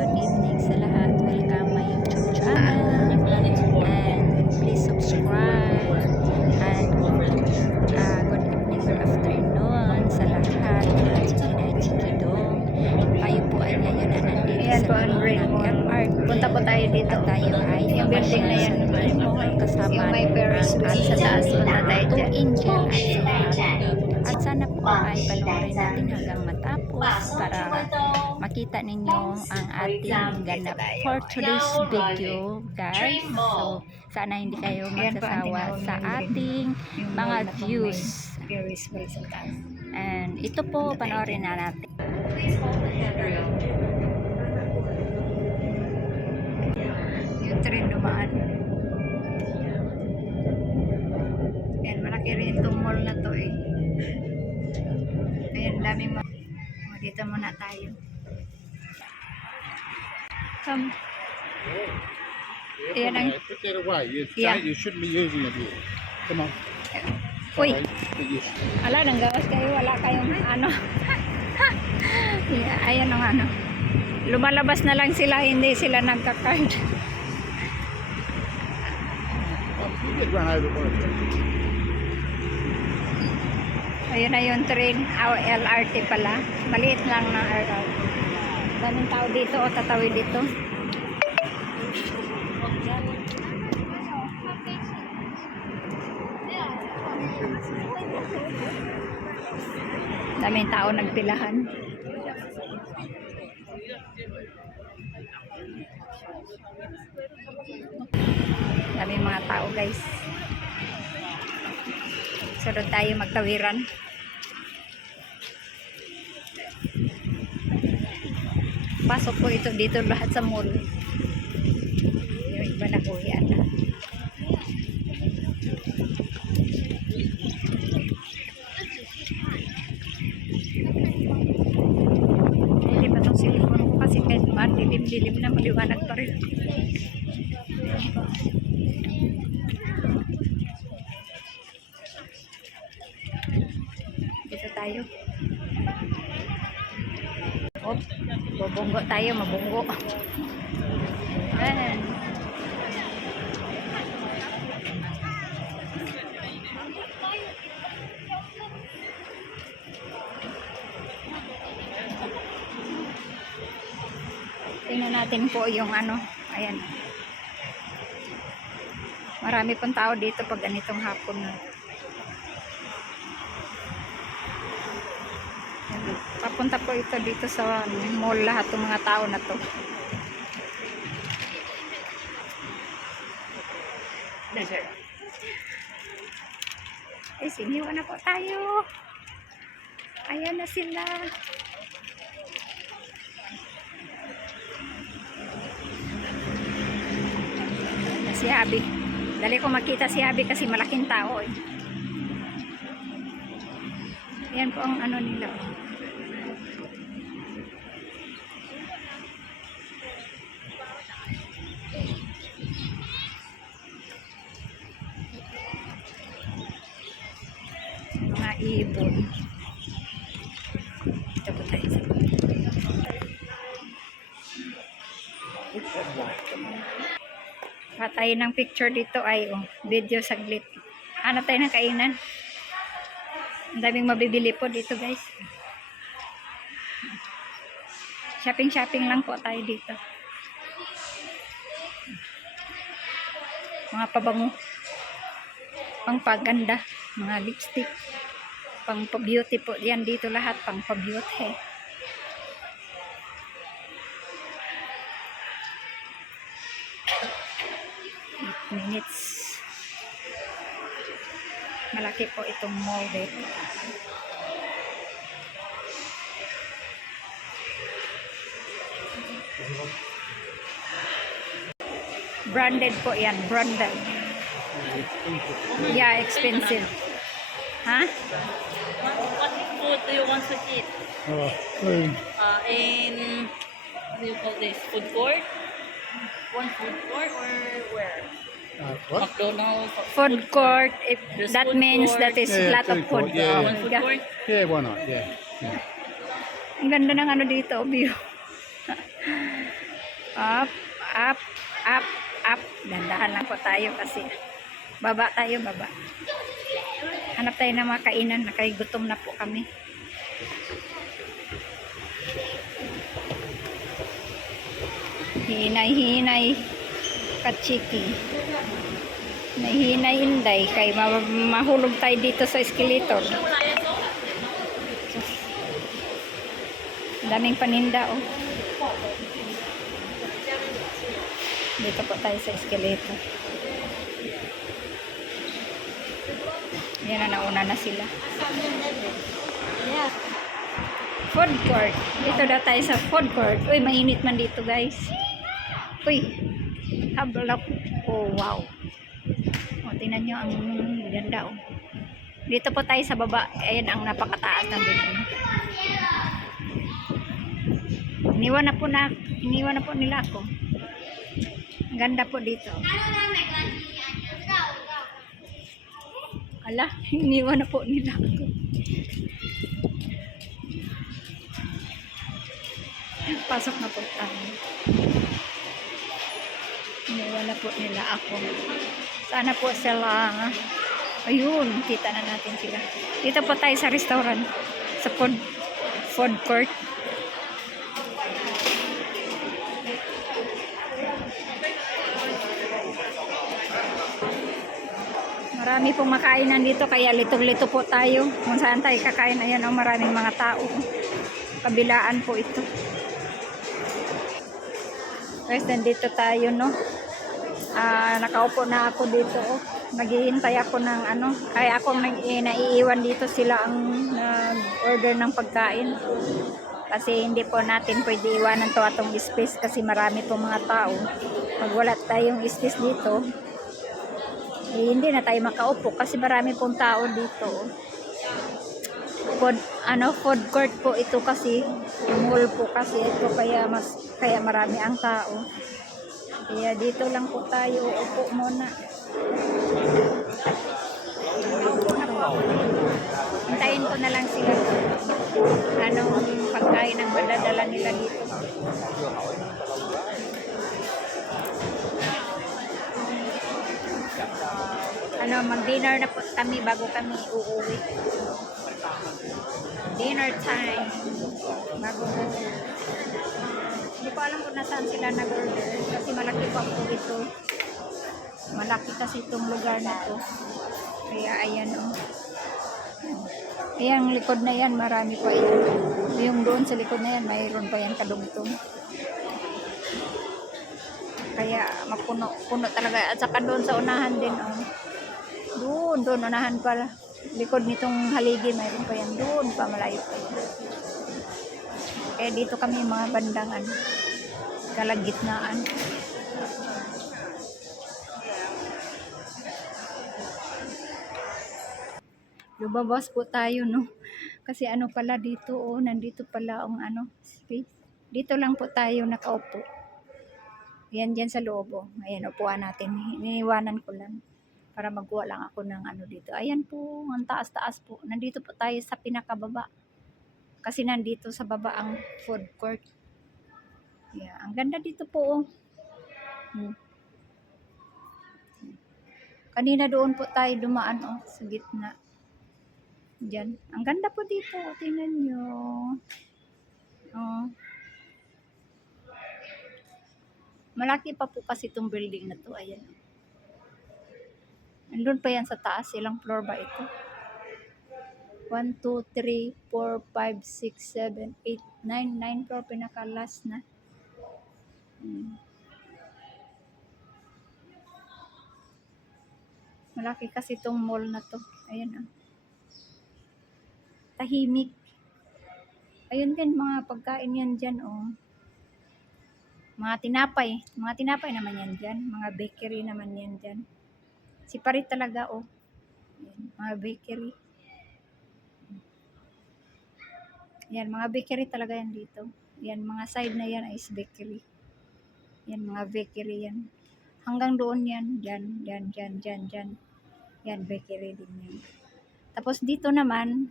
good evening sa lahat. Welcome my YouTube channel. And please subscribe. And good evening, good afternoon sa lahat. Chikinay Chikidong. Tayo po ay ngayon na nandito Ayan sa po ang loob Rain ng Mall. MRT. Punta po tayo dito. At tayo ay Yung building na yan. Rain Mall kasama Yung may Ferris wheel sa taas. Punta tayo to dyan. Angel at si Happy. At sana po ay panoorin natin hanggang matapos para makita ninyo ang ating ganap for today's video, guys. So, sana hindi kayo magsasawa sa ating mga views. Ferris wheel sa taas. And ito po, panoorin na natin. Yung train dumaan. Ayan, malaki rin itong mall na to eh. Ayan, daming mga. Dito muna tayo. Come. Ayan ang. Put that away. Yeah. You shouldn't be using it here. Come on. Uy, Yes. ala, nang gawas kayo. Wala kayong ano. Yeah, ayan ang ano. Lumalabas na lang sila, hindi sila nagka-card. You did run over one of them. Ayun na yung train, LRT pala. Maliit lang na LRT. Daming tao dito o tatawid dito. Daming tao nagpilahan. Daming mga tao, guys. Sunod tayo magtawiran. Pasok po ito dito lahat sa mall. Yung iba na po yan. Hindi pa itong cellphone ko kasi kahit dilim-dilim na maliwanag pa rin. Dito tayo. Oh, bubunggo tayo, mabunggo. Ayan. Tingnan natin po yung ano, ayan. Marami pong tao dito pag ganitong hapon na. Papunta po ito dito sa mall, lahat ng mga tao na to. Eh, siniwan na po tayo. Ayan na sila. Si Habi. Dali ko makita si Habi kasi malaking tao eh. Ayan po ang ano nila. Mga ibon. Ito po tayo. Tayo ng picture dito ay video saglit. Ano tayo ng kainan? Ang daming mabibili po dito, guys. Shopping lang po tayo dito. Mga pabango. Pangpaganda. Mga lipstick. Pang pa-beauty po. Yan dito lahat. Pang pa-beauty. Minutes. Malaki po itong mall dito. Branded po yan. Branded. Yeah, expensive. Huh? What food do you want to eat? In what do you call this? Food court? One food court or where? What? McDonald's. Food court. If There's that food means court. that is Yeah, lot of food court. food. Yeah, One food Yeah. court. Yeah, why not? Yeah. Ang ganda ng ano dito, view. Up, up, up, up. Dandahan lang po tayo kasi baba tayo, baba. Hanap tayo ng mga kainan. Nakigutom na po kami. Hinay-hinay kachiki. Nahinay inday kay mahulog tayo dito sa escalator. Daming paninda oh. Dito po tayo sa escalator. Yan na, nauna na sila. Food court. Dito na tayo sa food court. Uy, mainit man dito guys. Uy, hablak. Oh, wow. O, tingnan nyo ang ganda oh. Dito po tayo sa baba. Ayan ang napakataas ng building. Iniwan na po nila ako. Ang ganda po dito. Ala, iniwan na po nila ako. Pasok na po tayo. Iniwan na po nila ako. Sana po sila. Ayun, kita na natin sila. Dito po tayo sa restaurant. Sa food court. Marami pong makainan dito kaya litong-lito po tayo. Kung saan tayo kakain, ayan o, maraming mga tao. Kabilaan po ito. Guys, nandito tayo no. Nakaupo na ako dito oh. Naghihintay ako ng ano. Kaya akong naiiwan dito sila ang order ng pagkain. Kasi hindi po natin pwede iwanan to atong space kasi marami pong mga tao. Pag wala tayong space dito, hindi na tayo makaupo kasi marami pong tao dito. Food court po ito kasi mall po kasi ito kaya marami ang tao. Kaya dito lang po tayo upo muna. Hintayin ko na lang sila. Anong pagkain ang madadala nila dito. Mag-dinner na po kami bago kami uuwi. Dinner time. Bago uuwi. Hindi ko alam kung nasaan sila nag-order kasi malaki pa po ito. Malaki kasi itong lugar na to. Kaya ayan o. Ayan, likod na yan, marami pa yan. Yung doon sa likod na yan, mayroon pa yan kadugtong. Kaya mapuno talaga. At saka doon sa unahan din o. Doon unahan pala. Likod nitong haligi, mayroon pa yan. Doon pa, malayo pa yan. Kaya dito kami mga bandang kalagitnaan. Lumabas po tayo no. Kasi ano pala dito oh, nandito pala ang space. Dito lang po tayo nakaupo. Yan dyan sa loob oh. Ayan, upuan natin. Iniwanan ko lang. Para magawa lang ako ng dito. Ayan po, ang taas-taas po. Nandito po tayo sa pinakababa. Kasi nandito sa baba ang food court. Yeah, ang ganda dito po. Kanina doon po tayo dumaan sa gitna. Diyan. Ang ganda po dito. Tingnan nyo. Malaki pa po kasi itong building na to. Ayan. Andun pa yan sa taas. Ilang floor ba ito? 1, 2, 3, 4, 5, 6, 7, 8, 9 floor. Pinaka-last na. Malaki kasi itong mall na to. Ayan tahimik. Ayun din, mga pagkain yan dyan Mga tinapay. Mga tinapay naman yan dyan. Mga bakery naman yan dyan. Siparit talaga Ayan, mga bakery. Yan, mga bakery talaga yan dito. Yan, mga side na yan is bakery. Yan, mga bakery yan. Hanggang doon yan. Dyan. Yan, bakery din yan. Tapos dito naman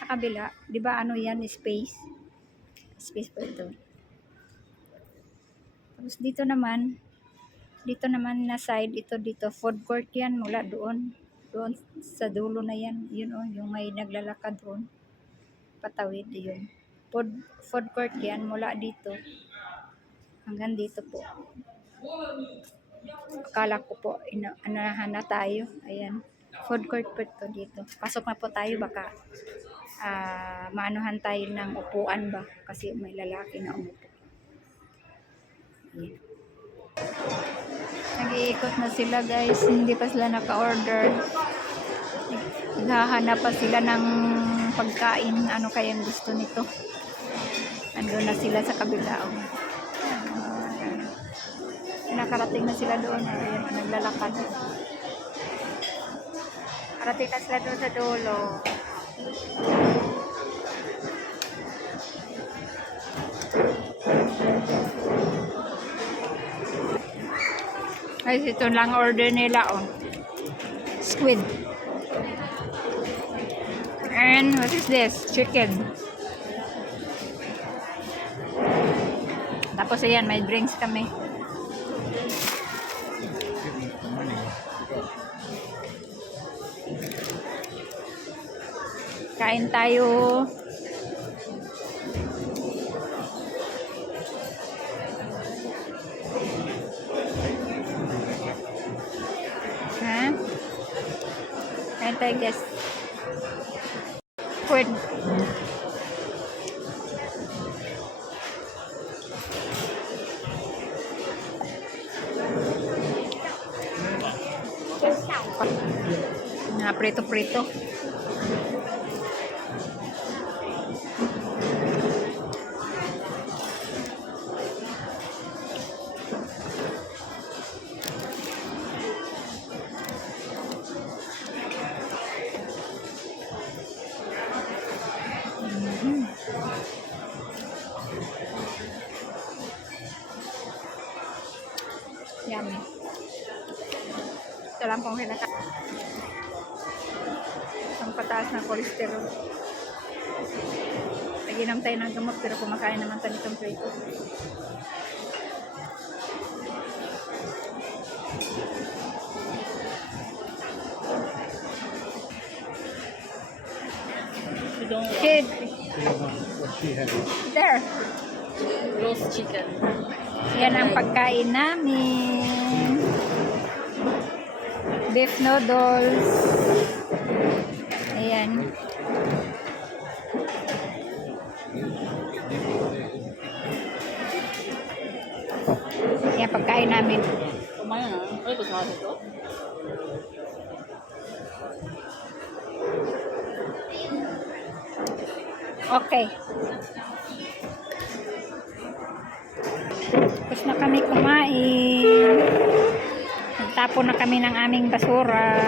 sa kabila, di ba yan, space po ito. Tapos dito naman na side, dito, food court yan mula doon. Doon sa dulo na yan, yun oh, yung may naglalakad doon. Patawid yun. Food court yan mula dito. Hanggang dito po. Akala ko po, anahan na tayo. Ayan. Food court po ito dito. Pasok na po tayo, baka maanuhan tayo ng upuan ba? Kasi may lalaki na umupo. Ayan. Nag-iikot na sila guys, hindi pa sila naka-order. Naghahanap pa sila ng pagkain, ano kayang gusto nito. Andun na sila sa kabila. Nakarating na sila doon, ayun, naglalakad. Nakarating na sila doon sa dulo. Ay, ito lang order nila, oh. Squid. And what is this? Chicken. Tapos ayan, may drinks kami. Kain tayo. Ha? Kain tayo guys. Squid. Prito-prito. Yummy. Ito lang pong kinakain. Ang pataas ng cholesterol. Naginom tayo ng gamot pero kumakain naman tayo nitong prito. Kid, What she had. there. Roast chicken. Yan ang pagkain namin. Beef noodles. Ayan. Yan pagkain namin. Kumain na. Ay, ito sa ito. Okay. Tapos na kami kumain. Nagtapon na kami ng aming basura.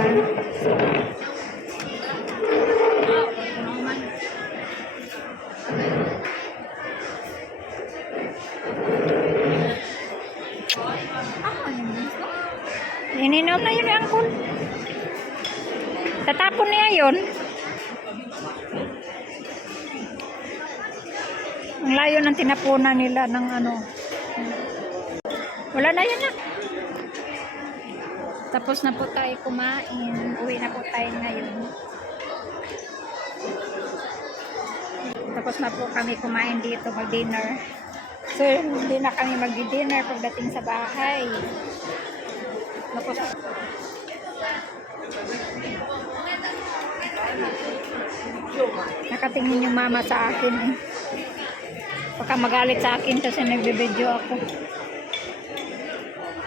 Ininom na yun yung angkol. Tatapon niya yun. Ang layo ng tinapunan nila ng ano. Wala na yan na. Tapos na po tayo kumain. Uwi na po tayo ngayon. Tapos na po kami kumain dito, mag-dinner. So, hindi na kami mag-dinner pagdating sa bahay. Tapos nakatingin yung mama sa akin eh. Baka magalit sa akin kasi nagbe-video ako.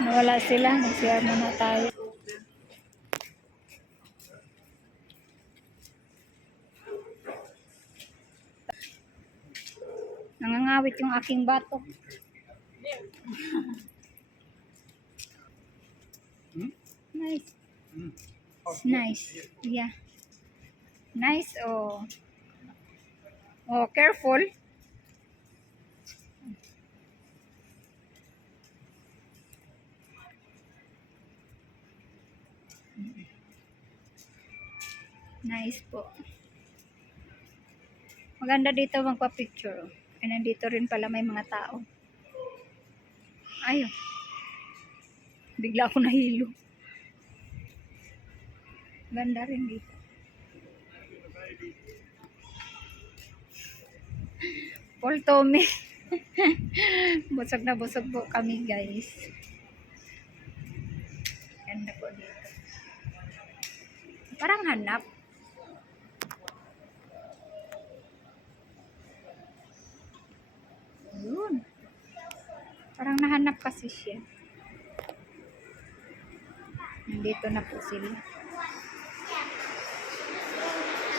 Nawala sila, mag-share muna tayo. Nangangawit yung aking batok. Nice. It's nice. Yeah. Nice. Oh. Oh, careful. Nice po. Maganda dito magpa-picture. Ay, nandito rin pala may mga tao. Ayun. Bigla ako nahilo. Ganda rin dito. Paul Tommy. Busog na busog po kami, guys. Ganda po dito. Parang hanap. Yun. Parang nahanap kasi siya. Nandito na po sila.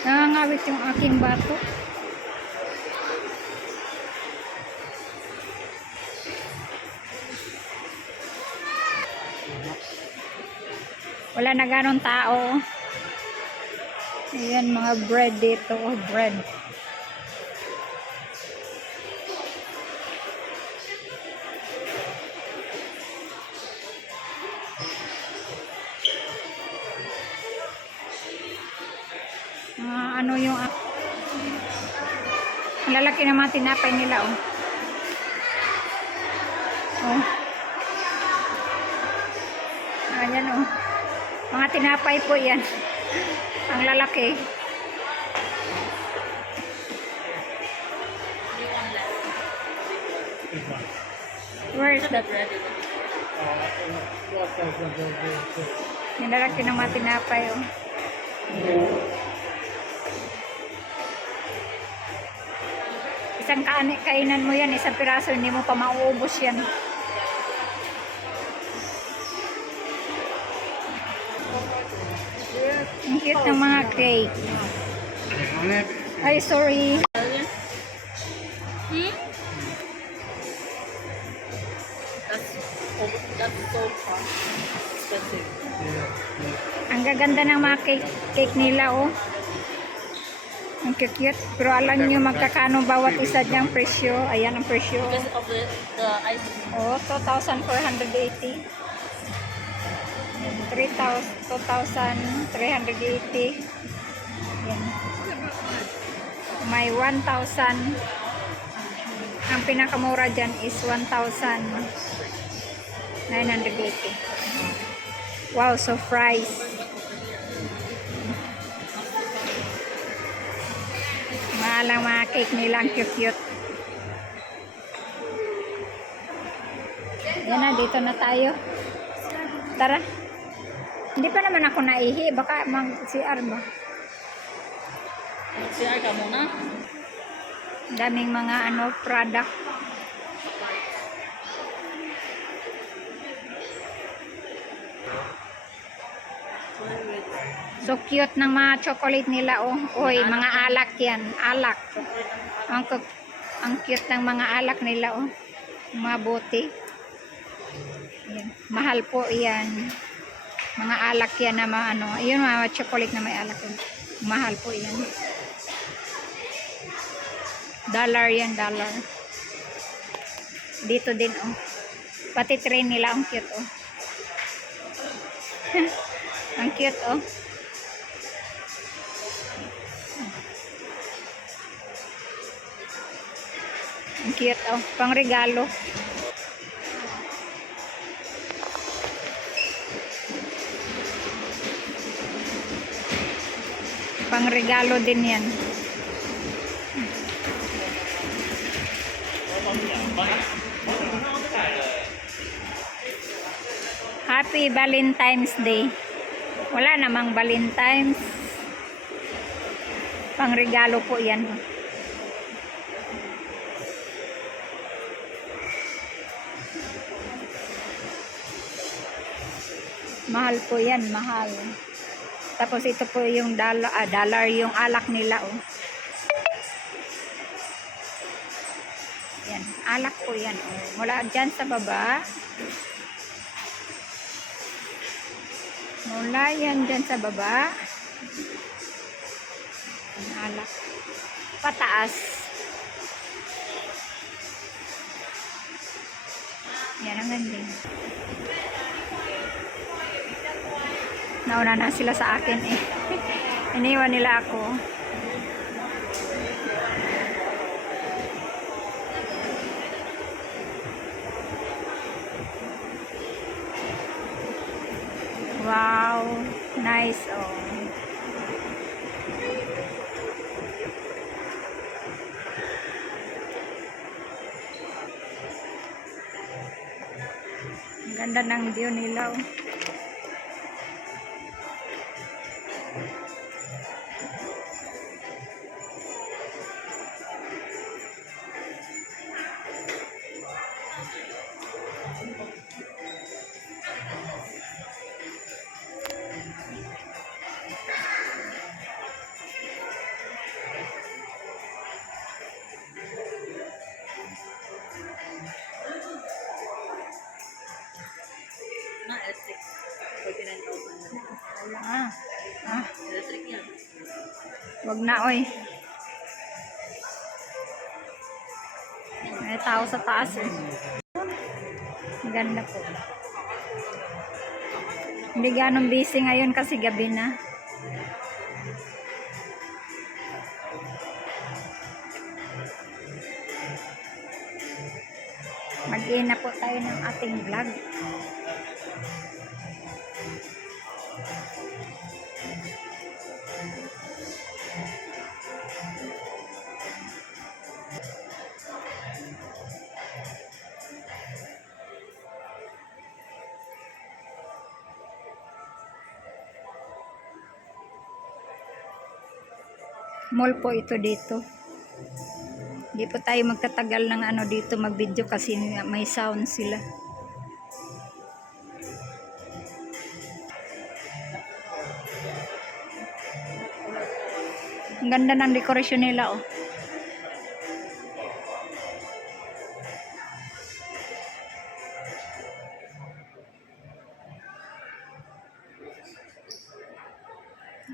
Nangangawit yung aking bato. Wala na ganong tao. Ayan, mga bread dito. Oh, bread. Ano yung ang lalaki na mga tinapay nila, oh. Oh. Ayan, oh. Mga tinapay po yan. Ang lalaki. Where is that? Bread. Yung lalaki ng mga tinapay, oh. Isang kainan mo yan, isang piraso, hindi mo pa mauubos yan. Ang cute ng mga cake. Ay, sorry. Hmm? That's so expensive. Ang gaganda ng mga cake nila, oh. Ang cute. Pero alam nyo magkakano bawat isa diyang presyo. Ayan ang presyo. Because of the ice. Oh, 2,480. 2,380. Yan. May 1,000. Ang pinakamura dyan is 1,980. Wow, so fries. Mahalang mga cake nila, ang cute. Yan na, dito na tayo. Tara. Hindi pa naman ako naihi. Baka mag-CR ba? CR ka muna. Daming mga product. So cute ng mga chocolate nila, oh. Uy, mga alak yan. Alak. Ang cute ng mga alak nila, oh. Mga bote. Yan. Mahal po yan. Mga alak yan na mga ayun, mga chocolate na may alak yan. Mahal po yan. Dollar yan, dollar. Dito din, oh. Pati train nila, ang cute, oh. Ang cute, oh. Ang cute, oh. Pang regalo. Pang regalo din yan. Happy Valentine's Day. Wala namang Valentine's. Pang regalo po yan. Mahal po yan, mahal. Tapos ito po yung dollar yung alak nila, oh. Yan, alak po yan, oh. Mula dyan sa baba. Mula yan dyan sa baba. Ang alak. Pataas. Yan ang ganding. Nauna na sila sa akin, eh. Iniwan nila ako. Wow, nice oh. Ang ganda ng view nila oh. Na electric. 49,000 na. Wala ah. Electric yan. Wag na oy. May tao sa taas eh. Ang ganda po. Hindi ganong busy ngayon kasi gabi na. Mag-in na po tayo ng ating vlog. Mall po ito dito. Hindi po tayo magtatagal ng ano dito mag-video kasi may sound sila. Ang ganda ng dekorasyon nila oh.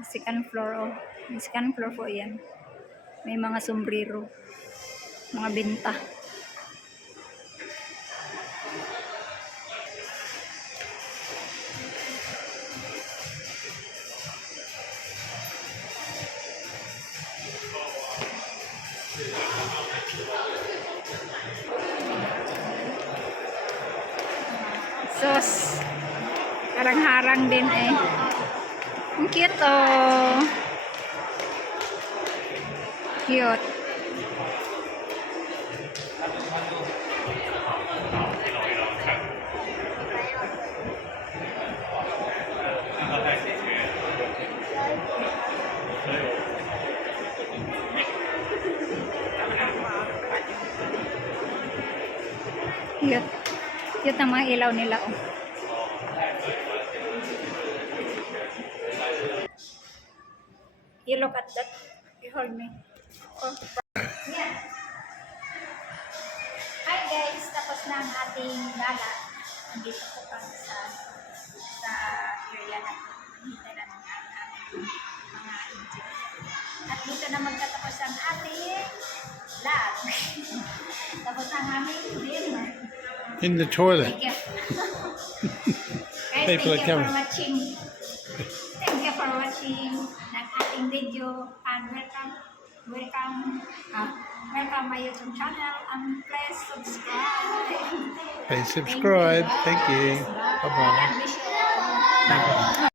Second floor oh. Second floor po yan. May mga sombrero. Mga benta. Sos. Harang-harang din eh. Ang cute oh. Cute. Cute. Cute ang mga ilaw nila oh. You look at that. You hold me. Oh. Yeah. Hi guys, tapos na ang ating gala. Nandito po kami sa area na hintay na ng aming mga engine. At dito na magtatapos ang ating vlog. Tapos na ang aming dinner. In the toilet. Thank you. Guys, Pay for the thank you for camera. watching. Thank you for watching ng ating video and welcome my YouTube channel and please subscribe. Please subscribe. Thank you. Bye-bye. God bless you all.